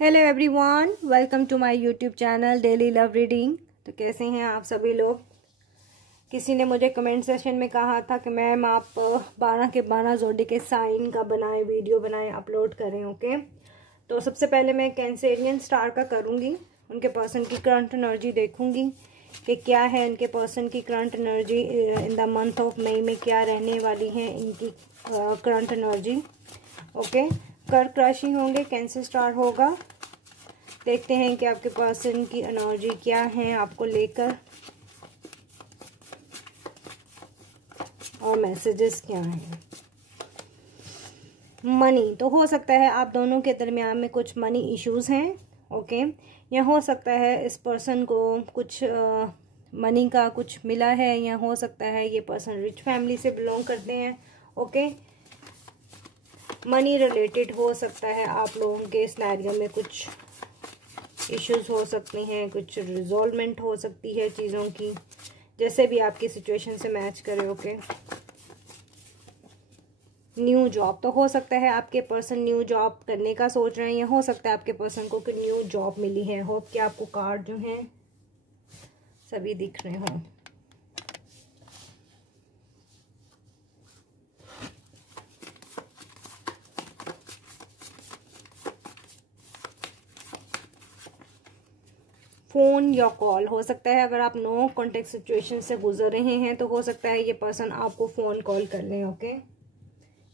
Hello everyone, welcome to my YouTube channel daily love reading. तो कैसे हैं आप सभी लोग। किसी ने मुझे कमेंट सेशन में कहा था कि मैम आप 12 के 12 ज़ोडिएक साइन का बनाएं, वीडियो बनाएं, अपलोड करें। ओके, तो सबसे पहले मैं कैंसेरियन स्टार का करूँगी। उनके पर्सन की करंट एनर्जी देखूँगी कि क्या है इनके पर्सन की current energy in the month of May में, क्या रहने वाली है इनकी करंट एनर्जी। ओके, कर्क राशि होंगे, कैंसर स्टार होगा। देखते हैं कि आपके पर्सन की एनर्जी क्या है आपको लेकर और मैसेजेस क्या हैं। मनी, तो हो सकता है आप दोनों के दरमियान में कुछ मनी इश्यूज हैं। ओके, या हो सकता है इस पर्सन को कुछ मनी का कुछ मिला है, या हो सकता है ये पर्सन रिच फैमिली से बिलोंग करते हैं। ओके, मनी रिलेटेड हो सकता है आप लोगों के सिनेरियो में कुछ इश्यूज हो सकते हैं, कुछ रिजॉल्वमेंट हो सकती है चीज़ों की, जैसे भी आपकी सिचुएशन से मैच करे। ओके, न्यू जॉब, तो हो सकता है आपके पर्सन न्यू जॉब करने का सोच रहे हैं, या हो सकता है आपके पर्सन को न्यू जॉब मिली है। होप कि आपको कार्ड जो हैं सभी दिख रहे हों। फ़ोन या कॉल हो सकता है। अगर आप नो कॉन्टेक्ट सिचुएशन से गुजर रहे हैं तो हो सकता है ये पर्सन आपको फ़ोन कॉल कर लें। ओके,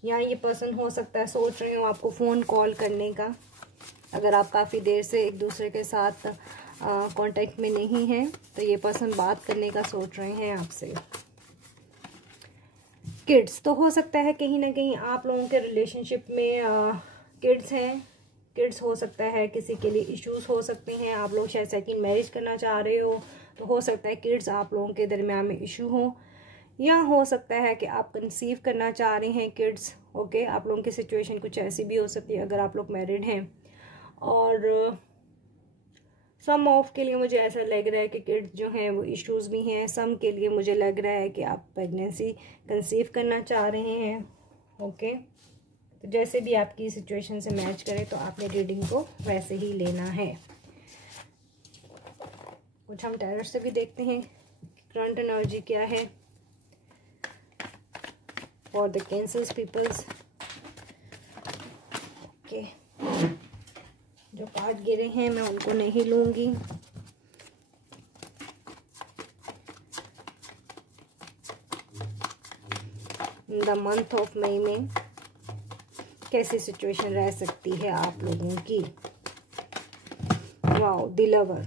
या ये पर्सन हो सकता है सोच रहे हो आपको फ़ोन कॉल करने का। अगर आप काफ़ी देर से एक दूसरे के साथ कांटेक्ट में नहीं हैं तो ये पर्सन बात करने का सोच रहे हैं आपसे। किड्स, तो हो सकता है कहीं ना कहीं आप लोगों के रिलेशनशिप में किड्स हैं। किड्स हो सकता है किसी के लिए इश्यूज हो सकते हैं। आप लोग शायद सेकंड मैरिज करना चाह रहे हो तो हो सकता है किड्स आप लोगों के दरमियान में इशू हो, या हो सकता है कि आप कंसीव करना चाह रहे हैं किड्स। ओके, आप लोगों की सिचुएशन कुछ ऐसी भी हो सकती है अगर आप लोग मैरिड हैं। और सम ऑफ के लिए मुझे ऐसा लग रहा है कि किड्स जो हैं वो इश्यूज भी हैं। सम के लिए मुझे लग रहा है कि आप प्रेगनेंसी कंसीव करना चाह रहे हैं। ओके, तो जैसे भी आपकी सिचुएशन से मैच करे तो आपने रीडिंग को वैसे ही लेना है। कुछ हम टैरट से भी देखते हैं करंट एनर्जी क्या है for the Cancer peoples. Okay, जो कार्ड गिरे हैं मैं उनको नहीं लूंगी। द मंथ ऑफ मई में कैसी सिचुएशन रह सकती है आप लोगों की। वाओ, द लवर,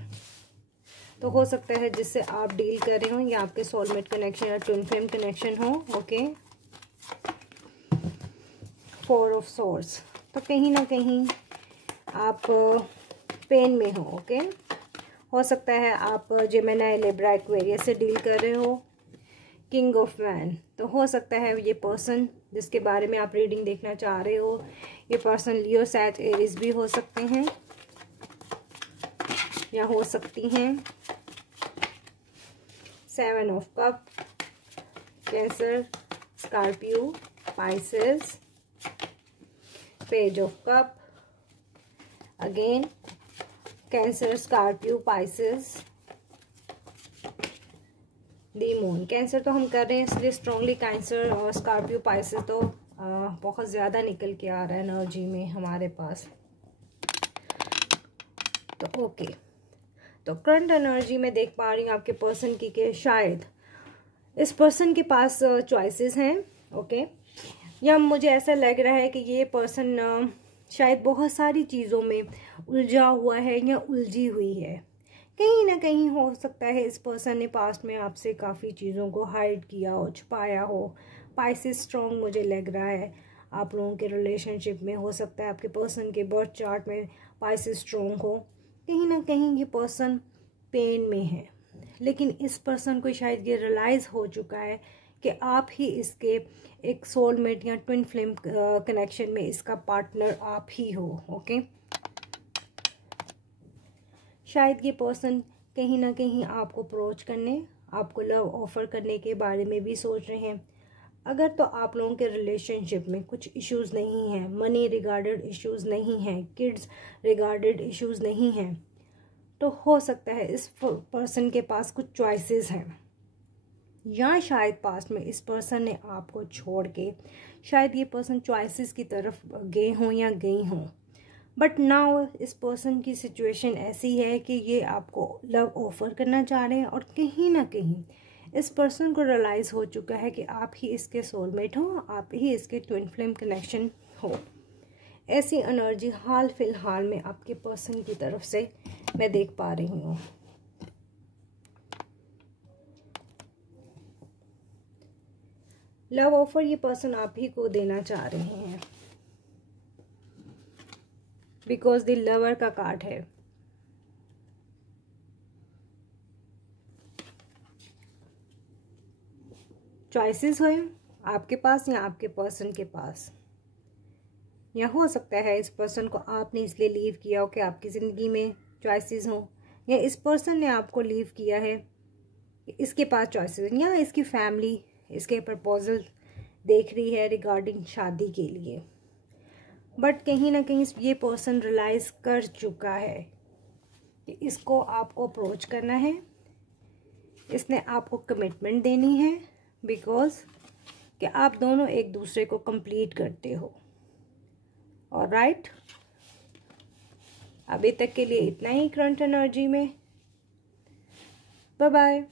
तो हो सकता है जिससे आप डील कर रहे हो या आपके सोलमेट कनेक्शन या ट्विन फ्लेम कनेक्शन हो। ओके, फोर ऑफ सोर्स, तो कहीं ना कहीं आप पेन में हो। ओके, हो सकता है आप जेमिनी, लिब्रा, एक्वेरियस से डील कर रहे हो। किंग ऑफ मैन, तो हो सकता है ये पर्सन जिसके बारे में आप रीडिंग देखना चाह रहे हो, ये पर्सन लियो, सैज, एरीज भी हो सकते हैं या हो सकती हैं। Seven of cup, cancer, Scorpio, Pisces, page of cup, again cancer, Scorpio, Pisces, the moon. Cancer तो हम कर रहे हैं इसलिए स्ट्रांगली कैंसर और स्कॉर्पियो, पाइसेस तो बहुत ज़्यादा निकल के आ रहा है एनर्जी में हमारे पास। तो ओके, तो करंट एनर्जी में देख पा रही हूँ आपके पर्सन की कि शायद इस पर्सन के पास चॉइसेस हैं। ओके, या मुझे ऐसा लग रहा है कि ये पर्सन शायद बहुत सारी चीज़ों में उलझा हुआ है या उलझी हुई है। कहीं ना कहीं हो सकता है इस पर्सन ने पास्ट में आपसे काफ़ी चीज़ों को हाइड किया हो, छुपाया हो। पाइसेस स्ट्रॉन्ग मुझे लग रहा है आप लोगों के रिलेशनशिप में। हो सकता है आपके पर्सन के बर्थ चार्ट में पाइसेस स्ट्रॉन्ग हो। कहीं ना कहीं ये पर्सन पेन में है, लेकिन इस पर्सन को शायद ये रियलाइज़ हो चुका है कि आप ही इसके एक सोलमेट या ट्विन फ्लेम कनेक्शन में इसका पार्टनर आप ही हो। ओके, शायद ये पर्सन कहीं ना कहीं आपको अप्रोच करने, आपको लव ऑफर करने के बारे में भी सोच रहे हैं। अगर तो आप लोगों के रिलेशनशिप में कुछ इश्यूज नहीं हैं, मनी रिगार्डेड इश्यूज नहीं हैं, किड्स रिगार्डेड इश्यूज नहीं हैं, तो हो सकता है इस पर्सन के पास कुछ चॉइसेस हैं, या शायद पास्ट में इस पर्सन ने आपको छोड़ के शायद ये पर्सन चॉइसेस की तरफ गए हों या गई हों। बट नाउ इस पर्सन की सिचुएशन ऐसी है कि ये आपको लव ऑफर करना चाह रहे हैं, और कहीं ना कहीं इस पर्सन को रियलाइज़ हो चुका है कि आप ही इसके सोलमेट हो, आप ही इसके ट्विन फ्लेम कनेक्शन हो। ऐसी एनर्जी हाल फिलहाल में आपके पर्सन की तरफ से मैं देख पा रही हूँ। लव ऑफर ये पर्सन आप ही को देना चाह रहे हैं, बिकॉज द लवर का कार्ड है। चॉइसेस हो आपके पास या आपके पर्सन के पास, या हो सकता है इस पर्सन को आपने इसलिए लीव किया हो कि आपकी ज़िंदगी में चॉइसेस हो, या इस पर्सन ने आपको लीव किया है, इसके पास चॉइसेस, या इसकी फैमिली इसके प्रपोजल देख रही है रिगार्डिंग शादी के लिए। बट कहीं ना कहीं ये पर्सन रियलाइज़ कर चुका है कि इसको आपको अप्रोच करना है, इसने आपको कमिटमेंट देनी है, बिकॉज कि आप दोनों एक दूसरे को कंप्लीट करते हो। ऑलराइट, अभी तक के लिए इतना ही करंट एनर्जी में। Bye bye.